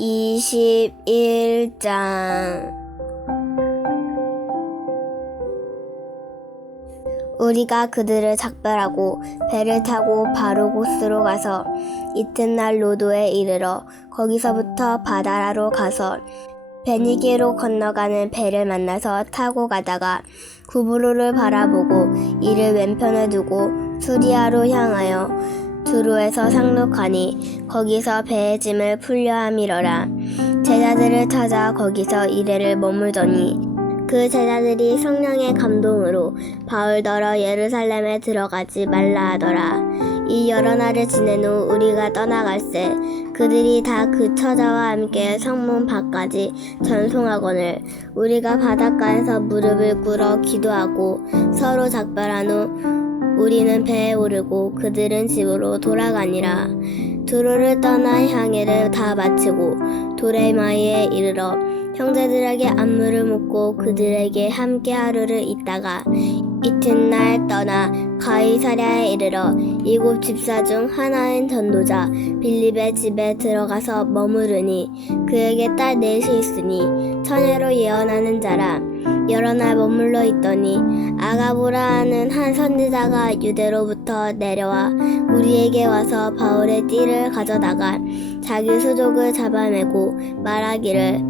21장. 우리가 그들을 작별하고 배를 타고 곳으로 가서 이튿날 로도에 이르러 거기서부터 바다라로 가서 베니게로 건너가는 배를 만나서 타고 가다가 구브로를 바라보고 이를 왼편에 두고 수리아로 향하여 두로에서 상륙하니 거기서 배의 짐을 풀려 함이러라 제자들을 찾아 거기서 이래를 머물더니 그 제자들이 성령의 감동으로 바울더러 예루살렘에 들어가지 말라 하더라. 이 여러 날을 지낸 후 우리가 떠나갈새 그들이 다 그 처자와 함께 성문 밖까지 전송하거늘 우리가 바닷가에서 무릎을 꿇어 기도하고 서로 작별한 후 우리는 배에 오르고 그들은 집으로 돌아가니라. 두로를 떠나 향해를 다 마치고 도레마이에 이르러 형제들에게 안무를 묻고 그들에게 함께 하루를 있다가 이튿날 떠나 가이사랴에 이르러 일곱 집사 중 하나인 전도자 빌립의 집에 들어가서 머무르니 그에게 딸 넷이 있으니 처녀로 예언하는 자라 여러 날 머물러 있더니 아가보라 하는 한 선지자가 유대로부터 내려와 우리에게 와서 바울의 띠를 가져다가 자기 수족을 잡아매고 말하기를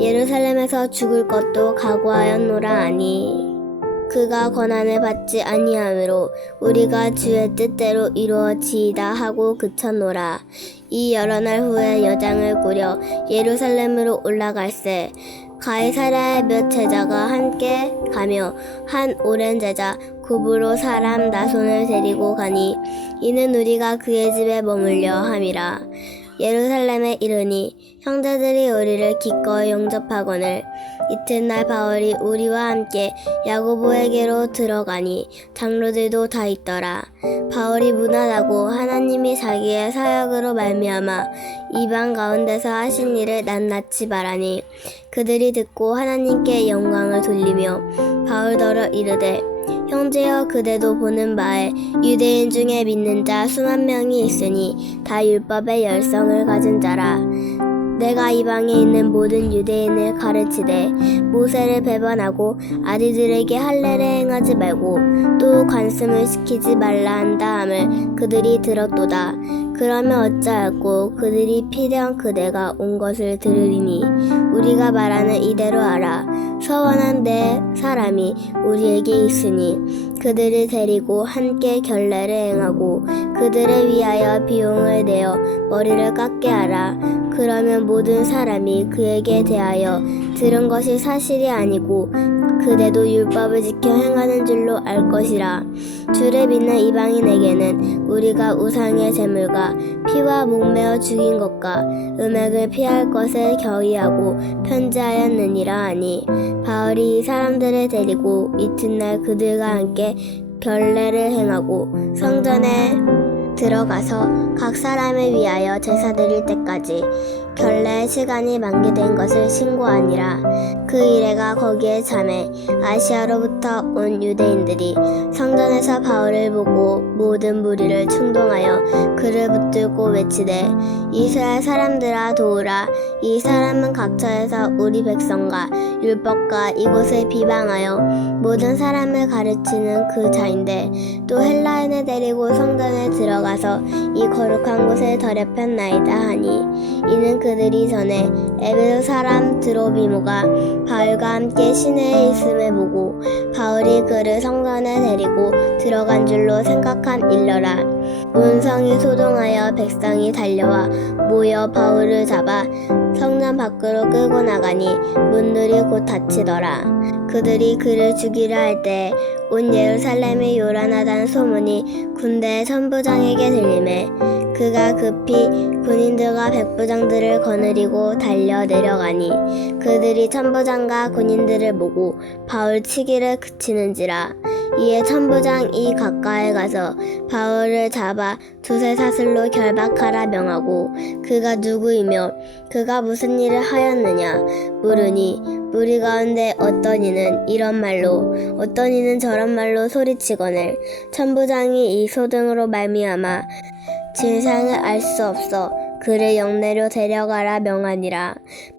예루살렘에서 죽을 것도 각오하였노라 하니 그가 권한을 받지 아니하므로 우리가 주의 뜻대로 이루어지이다 하고 그쳤노라. 이 여러 날 후에 여장을 꾸려 예루살렘으로 올라갈새 가이사랴의 몇 제자가 함께 가며 한 오랜 제자 구브로 사람 나손을 데리고 가니 이는 우리가 그의 집에 머물려 함이라. 예루살렘에 이르니 형제들이 우리를 기꺼이 영접하거늘 이튿날 바울이 우리와 함께 야고보에게로 들어가니 장로들도 다 있더라. 바울이 무난하고 하나님이 자기의 사역으로 말미암아 이방 가운데서 하신 일을 낱낱이 말하니 그들이 듣고 하나님께 영광을 돌리며 바울더러 이르되 형제여 그대도 보는 바에 유대인 중에 믿는 자 수만 명이 있으니 다 율법의 열성을 가진 자라. 내가 이방에 있는 모든 유대인을 가르치되 모세를 배반하고 아디들에게 할례를 행하지 말고 또 관습을 시키지 말라 한다 함을 그들이 들었도다 그러면 어찌할꼬 그들이 피대한 그대가 온 것을 들으리니? 우리가 말하는 이대로 알아 서원한 내 사람이 우리에게 있으니 그들을 데리고 함께 결례를 행하고 그들을 위하여 비용을 내어 머리를 깎게 하라. 그러면 모든 사람이 그에게 대하여 들은 것이 사실이 아니고 그대도 율법을 지켜 행하는 줄로 알 것이라. 주를 믿는 이방인에게는 우리가 우상의 제물과 피와 목매어 죽인 것과 음액을 피할 것을 겨이하고 편지하였느니라 하니 바울이 이 사람들을 데리고 이튿날 그들과 함께 결례를 행하고 성전에 들어가서 각 사람을 위하여 제사 드릴 때까지 결례 시간이 만기된 것을 신고하니라. 그 이래가 거기에 참해 아시아로부터 온 유대인들이 성전에서 바울을 보고 모든 무리를 충동하여 그를 붙들고 외치되 이스라엘 사람들아 도우라. 이 사람은 각처에서 우리 백성과 율법과 이곳을 비방하여 모든 사람을 가르치는 그 자인데 또 헬라인을 데리고 성전에 들어가서 이 거룩한 곳을 더럽혔나이다 하니 이는 그들이 전에 에베소 사람 드로비모가 바울과 함께 시내에 있음을 보고 바울이 그를 성전에 데리고 들어간 줄로 생각한 일러라 문성이 소동하여 백성이 달려와 모여 바울을 잡아 성전 밖으로 끌고 나가니 문들이 곧 닫히더라. 그들이 그를 죽이려 할 때 온 예루살렘이 요란하다는 소문이 군대의 천부장에게 들림에 그가 급히 군인들과 백부장들을 거느리고 달려 내려가니 그들이 천부장과 군인들을 보고 바울 치기를 그치는지라. 이에 천부장이 가까이 가서 바울을 잡아 두세 사슬로 결박하라 명하고 그가 누구이며 그가 무슨 일을 하였느냐 물으니 무리 가운데 어떤 이는 이런 말로 어떤 이는 저런 말로 소리치거늘. 천부장이 이 소등으로 말미암아 진상을 알수 없어 그를 영내로 데려가라 명하니라.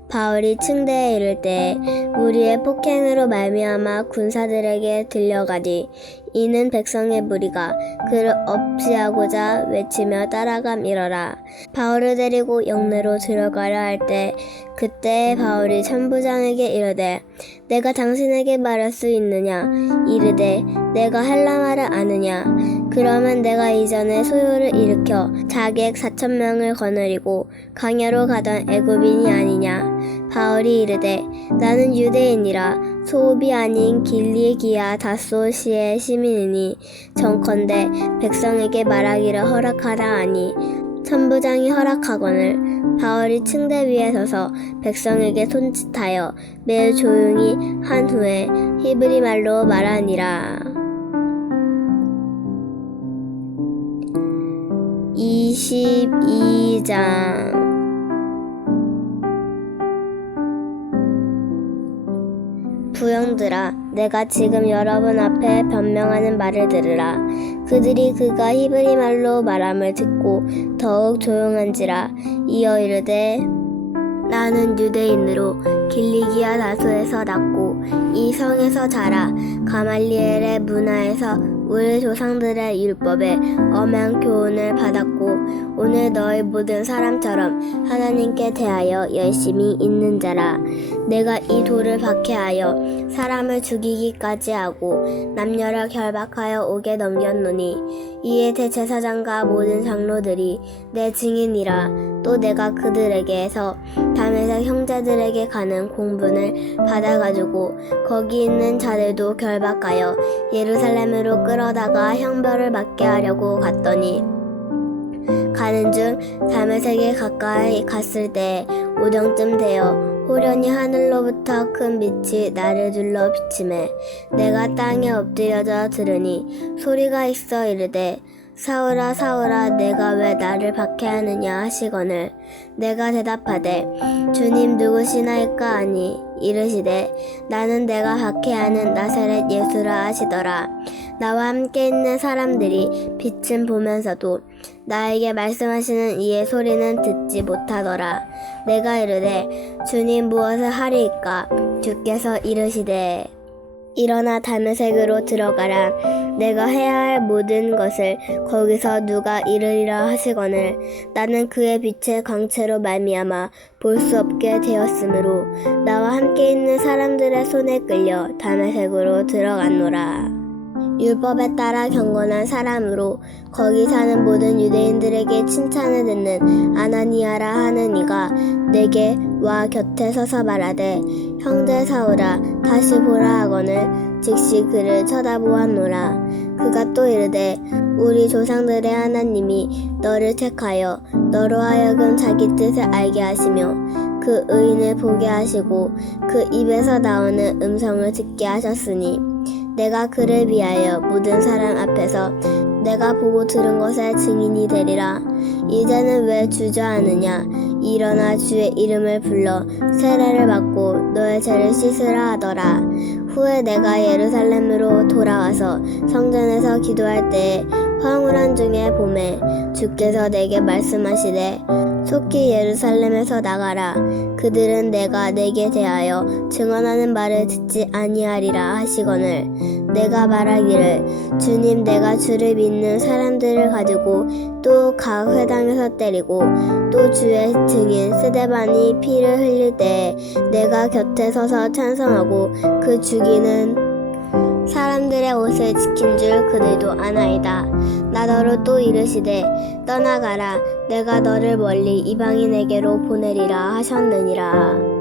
바울이 층대에 이를 때 무리의 폭행으로 말미암아 군사들에게 들려가니 이는 백성의 무리가 그를 업시하고자 외치며 따라감이러라. 바울을 데리고 영내로 들어가려 할 때 그때 바울이 천부장에게 이르되 내가 당신에게 말할 수 있느냐? 이르되 내가 헬라말을 아느냐? 그러면 내가 이전에 소요를 일으켜 자객 사천 명을 거느리고 강야로 가던 애굽인이 아니냐? 바울이 이르되 나는 유대인이라 소읍이 아닌 길리기아 다소시의 시민이니 정컨대 백성에게 말하기를 허락하라 하니 천부장이 허락하거늘 바울이 층대 위에 서서 백성에게 손짓하여 매우 조용히 한 후에 히브리 말로 말하니라. 22장 부영들아, 내가 지금 여러분 앞에 변명하는 말을 들으라. 그들이 그가 히브리 말로 말함을 듣고 더욱 조용한지라. 이어 이르되 나는 유대인으로 길리기아 다소에서 났고 이 성에서 자라 가말리엘의 문화에서 우리 조상들의 율법에 엄한 교훈을 받았고 오늘 너희 모든 사람처럼 하나님께 대하여 열심히 있는 자라. 내가 이 돌을 박해하여 사람을 죽이기까지 하고 남녀를 결박하여 오게 넘겼노니 이에 대제사장과 모든 장로들이 내 증인이라. 또 내가 그들에게서 담에 서 형제들에게 가는 공분을 받아가지고 거기 있는 자들도 결박하여 예루살렘으로 끌어다가 형벌을 받게 하려고 갔더니 가는 중 담에색에 가까이 갔을 때 오정쯤 되어 호련히 하늘로부터 큰 빛이 나를 둘러 비침에 내가 땅에 엎드려져 들으니 소리가 있어 이르되 사울아 사울아 내가 왜 나를 박해하느냐 하시거늘 내가 대답하되 주님 누구시나이까 하니 이르시되 나는 내가 박해하는 나사렛 예수라 하시더라. 나와 함께 있는 사람들이 빛은 보면서도 나에게 말씀하시는 이의 소리는 듣지 못하더라. 내가 이르되 주님 무엇을 하리이까? 주께서 이르시되 일어나 담에색으로 들어가라. 내가 해야 할 모든 것을 거기서 누가 이르리라 하시거늘 나는 그의 빛의 광채로 말미암아 볼 수 없게 되었으므로 나와 함께 있는 사람들의 손에 끌려 담에색으로 들어갔노라. 율법에 따라 경건한 사람으로 거기 사는 모든 유대인들에게 칭찬을 듣는 아나니아라 하는 이가 내게 와 곁에 서서 말하되 형제 사울아 다시 보라 하거늘 즉시 그를 쳐다보았노라 그가 또 이르되 우리 조상들의 하나님이 너를 택하여 너로 하여금 자기 뜻을 알게 하시며 그 의인을 보게 하시고 그 입에서 나오는 음성을 듣게 하셨으니 내가 그를 위하여 모든 사람 앞에서 내가 보고 들은 것의 증인이 되리라. 이제는 왜 주저하느냐? 일어나 주의 이름을 불러 세례를 받고 너의 죄를 씻으라 하더라. 후에 내가 예루살렘으로 돌아와서 성전에서 기도할 때에 황홀한 중에 봄에 주께서 내게 말씀하시되 속히 예루살렘에서 나가라. 그들은 내가 내게 대하여 증언하는 말을 듣지 아니하리라 하시거늘. 내가 말하기를 주님 내가 주를 믿는 사람들을 가지고 또 각 회당에서 때리고 또 주의 증인 스데반이 피를 흘릴 때에 내가 곁에 서서 찬성하고 그 죽이는 사람들의 옷을 지킨 줄 그들도 아나이다. 나더러 또 이르시되 떠나가라 내가 너를 멀리 이방인에게로 보내리라 하셨느니라.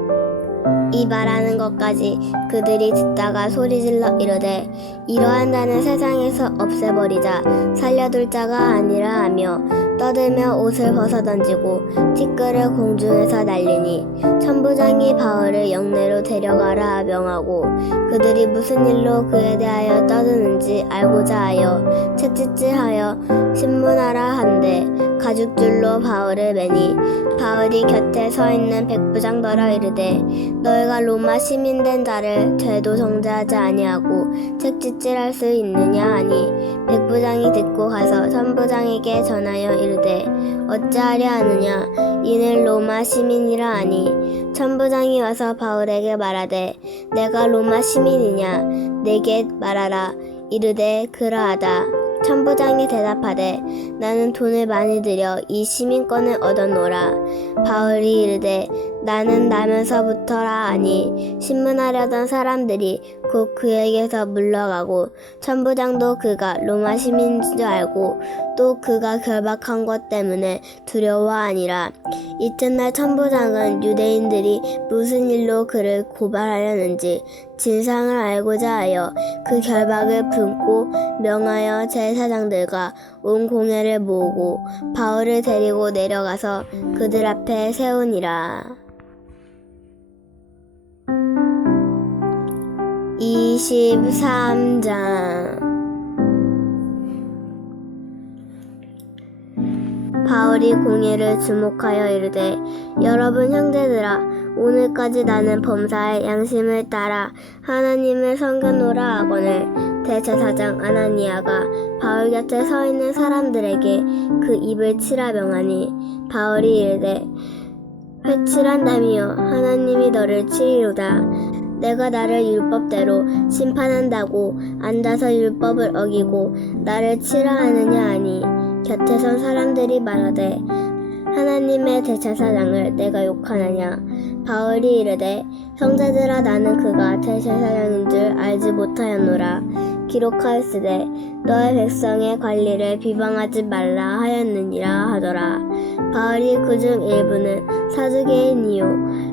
이 말하는 것까지 그들이 듣다가 소리질러 이르되 이러한 자는 세상에서 없애버리자. 살려둘 자가 아니라 하며 떠들며 옷을 벗어 던지고 티끌을 공중에서 날리니 천부장이 바울을 영내로 데려가라 명하고 그들이 무슨 일로 그에 대하여 떠드는지 알고자 하여 채찍질하여 신문하라 한데 가죽줄로 바울을 매니 바울이 곁에 서 있는 백부장더러 이르되 너희가 로마 시민된 자를 죄도 정죄하지 아니하고 책짓질할 수 있느냐? 하니 백부장이 듣고 가서 천부장에게 전하여 이르되 어찌하려 하느냐? 이는 로마 시민이라 하니. 천부장이 와서 바울에게 말하되 내가 로마 시민이냐? 내게 말하라. 이르되 그러하다 천부장이 대답하되 나는 돈을 많이 들여 이 시민권을 얻어노라. 바울이 이르되 나는 나면서부터 라 하니 신문하려던 사람들이 곧 그에게서 물러가고 천부장도 그가 로마 시민인 줄 알고 또 그가 결박한 것 때문에 두려워하니라 이튿날 천부장은 유대인들이 무슨 일로 그를 고발하려는지 진상을 알고자 하여 그 결박을 품고 명하여 제사장들과 온 공회를 모으고 바울을 데리고 내려가서 그들 앞에 세우니라. 23장. 바울이 공예를 주목하여 이르되 여러분 형제들아 오늘까지 나는 범사의 양심을 따라 하나님을 섬겨노라 하거늘 대제사장 아나니아가 바울 곁에 서 있는 사람들에게 그 입을 치라 명하니 바울이 이르되 회칠한다미여 하나님이 너를 치리로다 내가 나를 율법대로 심판한다고 앉아서 율법을 어기고 나를 치라 하느냐 하니 곁에 선 사람들이 말하되 하나님의 대제사장을 내가 욕하느냐? 바울이 이르되 형제들아 나는 그가 대제사장인 줄 알지 못하였노라. 기록하였으되 너의 백성의 관리를 비방하지 말라 하였느니라 하더라. 바울이 그중 일부는 사두개인이요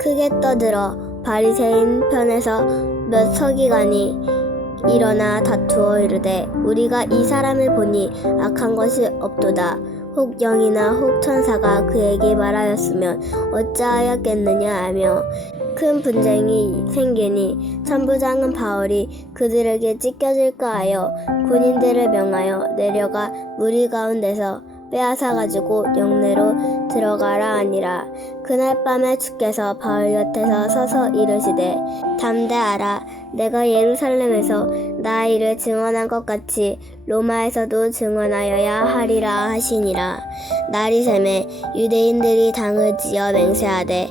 크게 떠들어 바리새인 편에서 몇 서기관이 일어나 다투어 이르되 우리가 이 사람을 보니 악한 것이 없도다. 혹 영이나 혹 천사가 그에게 말하였으면 어찌하였겠느냐 하며 큰 분쟁이 생기니 천부장은 바울이 그들에게 찢겨질까 하여 군인들을 명하여 내려가 무리 가운데서 빼앗아 가지고 영내로 들어가라 하니라. 그날 밤에 주께서 바울 곁에서 서서 이르시되 담대하라 내가 예루살렘에서 나 일을 증언한 것 같이 로마에서도 증언하여야 하리라 하시니라. 날이 새매 유대인들이 당을 지어 맹세하되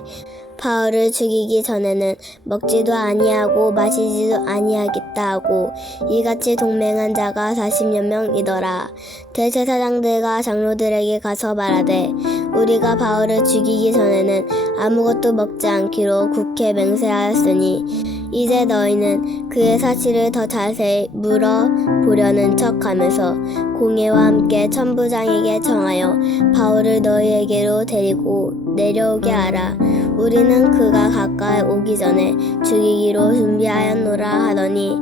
바울을 죽이기 전에는 먹지도 아니하고 마시지도 아니하겠다 하고 이같이 동맹한 자가 40여 명이더라. 대제사장들과 장로들에게 가서 말하되 우리가 바울을 죽이기 전에는 아무것도 먹지 않기로 국회 맹세하였으니 이제 너희는 그의 사실을 더 자세히 물어보려는 척하면서 공예와 함께 천부장에게 청하여 바울을 너희에게로 데리고 내려오게 하라. 우리는 그가 가까이 오기 전에 죽이기로 준비하였노라 하더니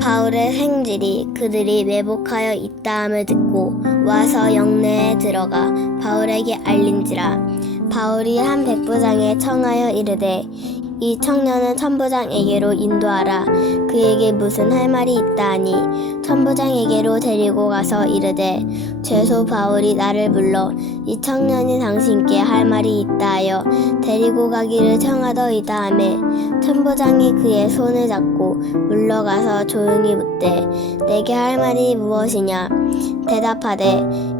바울의 생질이 그들이 매복하여 있다함을 듣고 와서 영내에 들어가 바울에게 알린지라. 바울이 한 백부장에 청하여 이르되 이 청년은 천부장에게로 인도하라. 그에게 무슨 할 말이 있다 하니 천부장에게로 데리고 가서 이르되 죄소 바울이 나를 불러 이 청년이 당신께 할 말이 있다 하여 데리고 가기를 청하더이다 하매 천부장이 그의 손을 잡고 물러가서 조용히 묻되 내게 할 말이 무엇이냐? 대답하되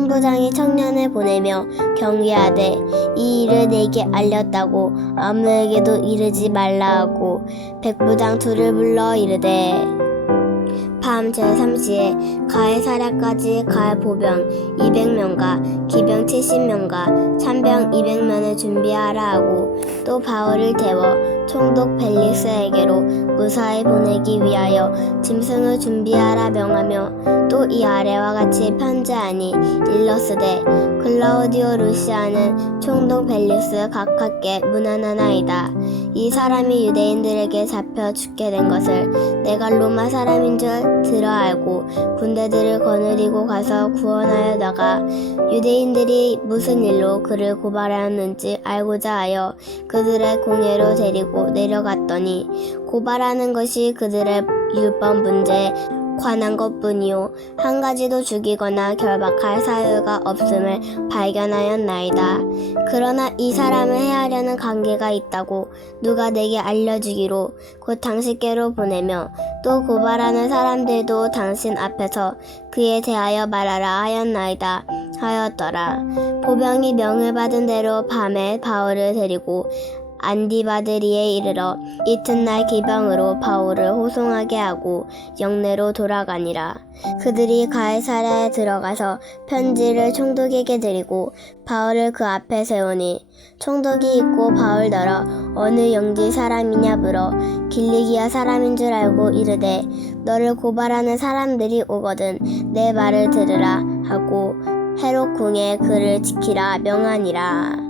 천부장이 청년을 보내며 경계하되 이 일을 내게 알렸다고 아무에게도 이르지 말라 하고 백부장 둘을 불러 이르되 밤 제3시에 가해사랴까지 가해 보병 200명과 기병 70명과 참병 200명을 준비하라 하고 또 바울을 태워 총독 벨릭스에게로 무사히 보내기 위하여 짐승을 준비하라 명하며 또 이 아래와 같이 편지하니 일러스되 클라우디오 루시아는 총독 벨릭스 각하께 문안하나이다. 이 사람이 유대인들에게 잡혀 죽게 된 것을 내가 로마 사람인 줄 들어 알고 군대들을 거느리고 가서 구원하여다가 유대인들이 무슨 일로 그를 고발하였는지 알고자 하여 그들의 공회로 데리고 내려갔더니 고발하는 것이 그들의 율법 문제에 관한 것뿐이요 한 가지도 죽이거나 결박할 사유가 없음을 발견하였나이다. 그러나 이 사람을 해하려는 관계가 있다고 누가 내게 알려주기로 곧 당신께로 보내며 또 고발하는 사람들도 당신 앞에서 그에 대하여 말하라 하였나이다 하였더라. 보병이 명을 받은 대로 밤에 바울을 데리고 안디바드리에 이르러 이튿날 기병으로 바울을 호송하게 하고 영내로 돌아가니라. 그들이 가해사랴에 들어가서 편지를 총독에게 드리고 바울을 그 앞에 세우니 총독이 있고 바울더러 어느 영지 사람이냐 물어 길리기아 사람인 줄 알고 이르되 너를 고발하는 사람들이 오거든 내 말을 들으라 하고 헤롯 궁에 그를 지키라 명하니라.